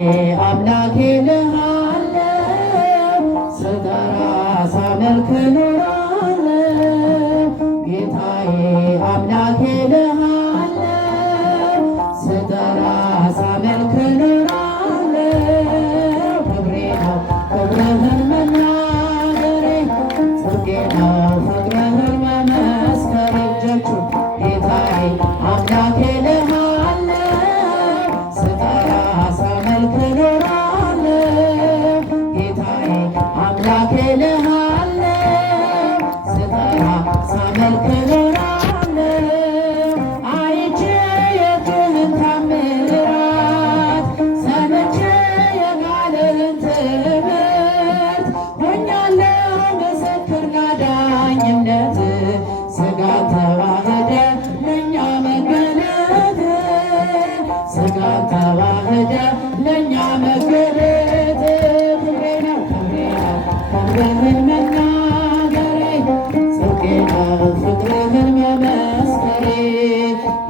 አምላኬ ልሃለው ስጠራ ሳመልክ ኖራለው ጌታዬ አምላኬ ልሃለው ስጠራ ሳመልክ ኖራለው ክብሬ ነው ክብርህን መናገሬ ጽድቄ ነው ፍቅርህን መመስከሬ እጆቹ ጌታዬ አምላኬ ተዋህደ ለእኛ መገለጥ ክብሬ ነው ክብርህን መናገሬ ጽድቄ ነው ፍቅርህን መመስከሬ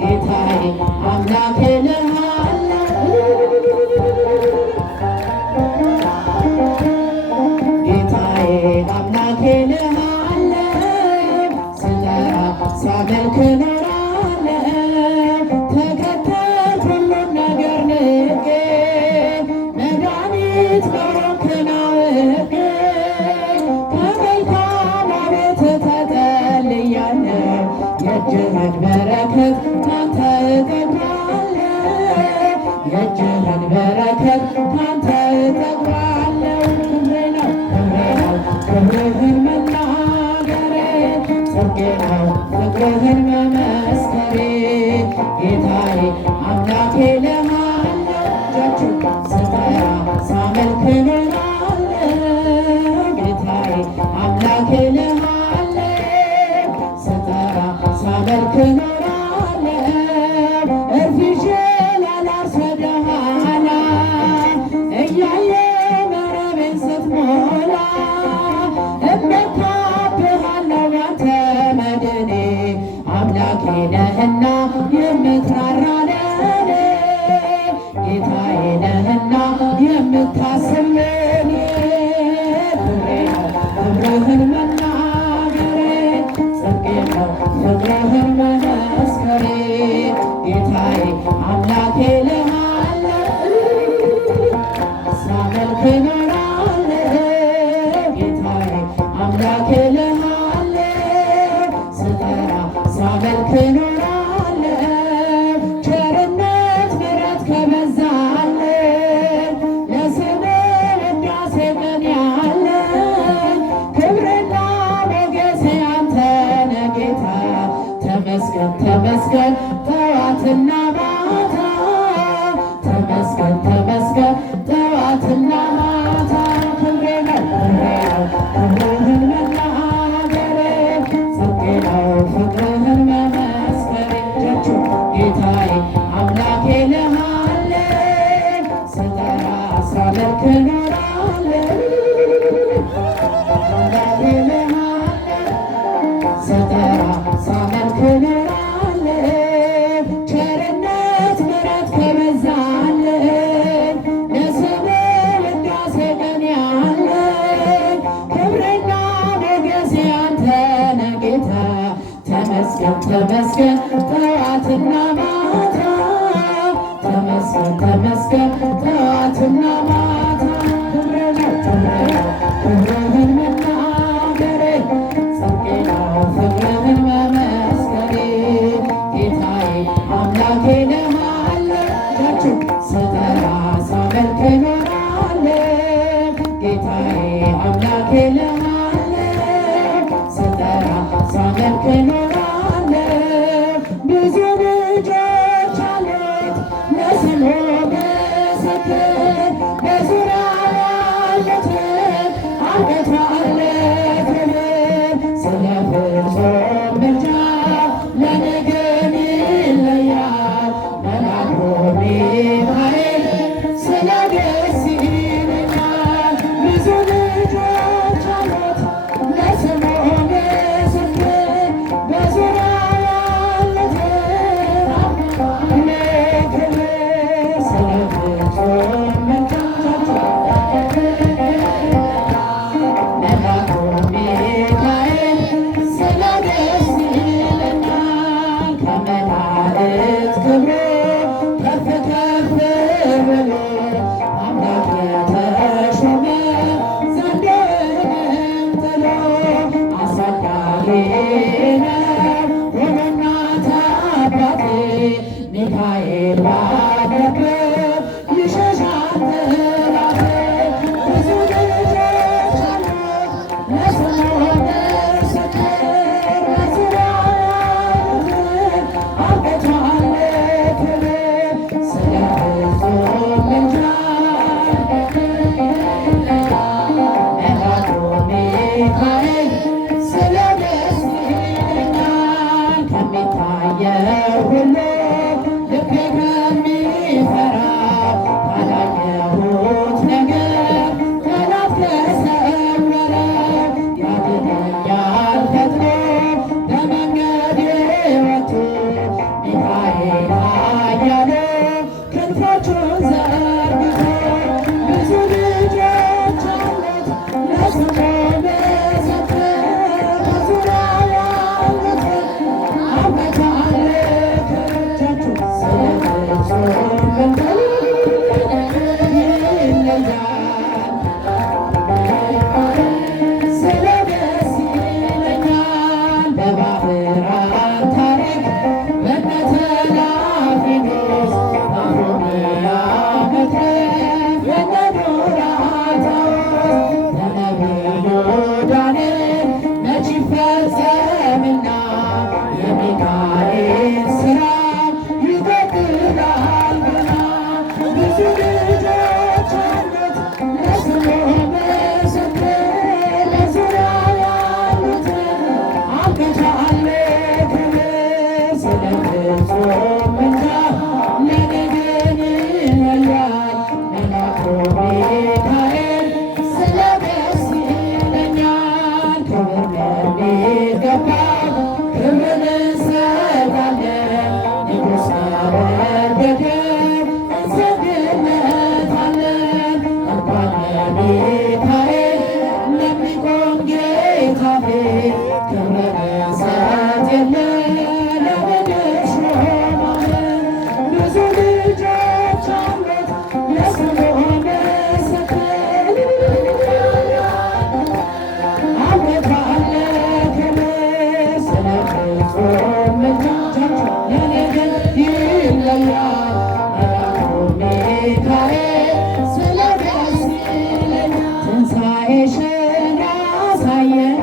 ጌታዬ አምላኬ ልሃለው ጌታዬ አምላኬ ልሃለው ስጠራ ሳመልክ የእጅህን በረከት ካንተ እጠግባለሁ የእጅህን በረከት ካንተ እጠግባለሁ ክብሬ ነው ክብርህን መናገሬ ጽድቄ ነው ፍቅርህን መመስከሬ ጌታዬ አምላኬ ልሃለው እጆቹ ስጠራ ሳመልክ ኖራለው ጌታዬ አምላኬ ሳመልክ ኖራለው እርፊሼ ላላርስ ወደኋላ እያየ መረቤን ስትሞላ እመካብሃለሁ ባንተ መድኔ አምላኬ ነህና የምትራራ ለኔ ጌታዬ ነህና የምታስብ ለኔ ክብርህን መናገሬ ጽድቄ ነው ፍቅርህን መመስከሬ ጌታዬ አምላኬ ልሃለው ሳመልክ ኖራለው ጌታዬ አምላኬ ልሃለው ስጠራ ሳመልክ ኖራለው ቸርነት ምሕረት ከበዛልን ለስምህ ውዳሴ ቀን ያለን ክብርና ሞገስ ያንተ ነህ ጌታ ተመስገን ተመስገን ጠዋትና ማታ ተመስገን ተመስገን ጠዋትና ማታ ክብሬ ነው ክብርህን መናገሬ ጽድቄ ነው ፍቅርህን መመስከሬ እጆቹ ጌታዬ አምላኬ ልሃለው ስጠራ ሳመልክ ኖራለው አምላኬ ልሃለው ስጠራ ሳመልክ ኖራለው ቸርነት ምሕረት ከበዛልን ለስምህ ውዳሴ ቀን ያለን ክብርና ሞገስ ያንተ ነህ ጌታ ተመስገን ተመስገን ጠዋትና ማታ ተመስገን ተመስገን ጠዋትና ማታ ክብሬ ነው ክብርህን መናገሬ ጽድቄ ነው ፍቅርህን መመስከሬ ጌታዬ አምላኬ ልሃለው እጆቹ ስጠራ ሳመልክ ኖራለው ጌታዬ አምላኬ ልሃለው ስጠራ ሳመልክ ኖራለው ብዙ ልጆች አሉት ለስሙ ምስክር በዙሪያው ያሉትን አልቅቷለት ክብር ስለ ፍጹም ምልጃ ለኔ ግን ይለያል መልአኩ ሚካኤል ስለ ደስ ይለኛል ብዙ ልጆች አሉት ለስሙ ምስክር በዙሪያው ያሉትን አልቅቷለት ክብር ስለ ፍጹም ትንሣኤሽን ያሳየን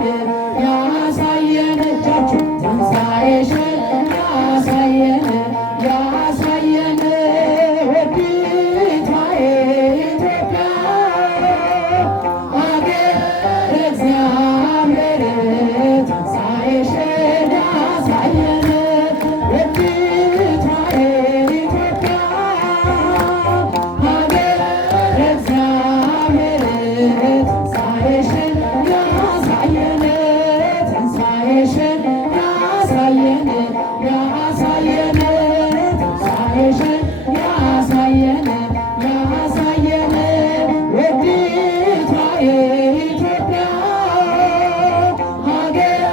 ያሳየን እጃችሁ ትንሣኤሽን ያሳየን ያሳየን ውዲቷ ኢትዮጵያ አገረ እግዚአብሔር ትንሣኤሽን ያሳየን ውዲቷ ኢትዮጵያ አገረ እግዚአብሔር ትንሣኤሽን ያሳየን ትንሣኤሽን ያሳየን ያሳየን ትንሣኤሽን ያሳየን ያሳየን ውዲቷ ኢትዮጵያ ሀገረ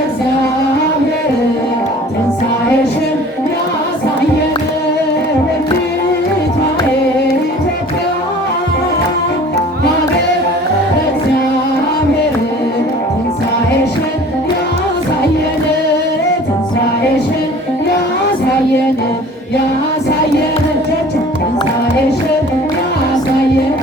እግዚአብሔር ትንሣኤሽን ያሳየን ውዲቷ ኢትዮጵያ ሀገረ እግዚአብሔር ትንሣኤሽን ያሳየን ትንሣኤሽን ያሳየን ያሳየን እጆች ትንሣኤሽን ያሳየን